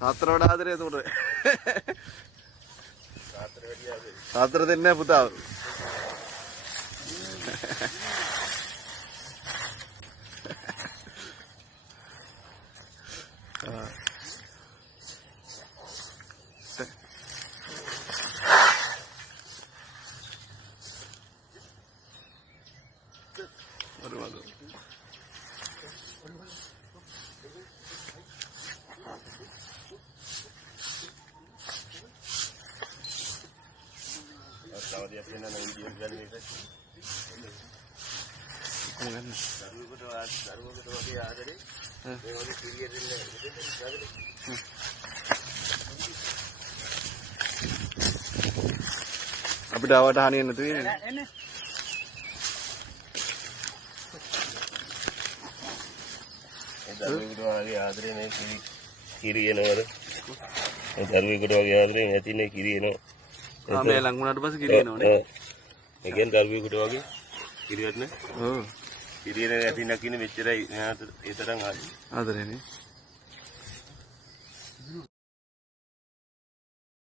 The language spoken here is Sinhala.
තාත්තට වඩා ආදරේ උඩ. තාත්තට දෙන්නේ පුතා. අපිට ආවට හානියක් නැතුව ඉන්නේ. දරුවෙකුට වගේ ආදරේ මේ කිරියනවද? ඒ දරුවෙකුට වගේ ආදරේ නැතිනේ කිරියනවා. මේ ලඟ වුණාට පස්සේ කිරියනවනේ. ඒ කියන්නේ දරුවෙකුට වගේ කිරියක් නේ. ඔව්. කිරියන නැති නැකිනේ මෙච්චරයි ඒ තරම් ආදරේ. ආදරේනේ.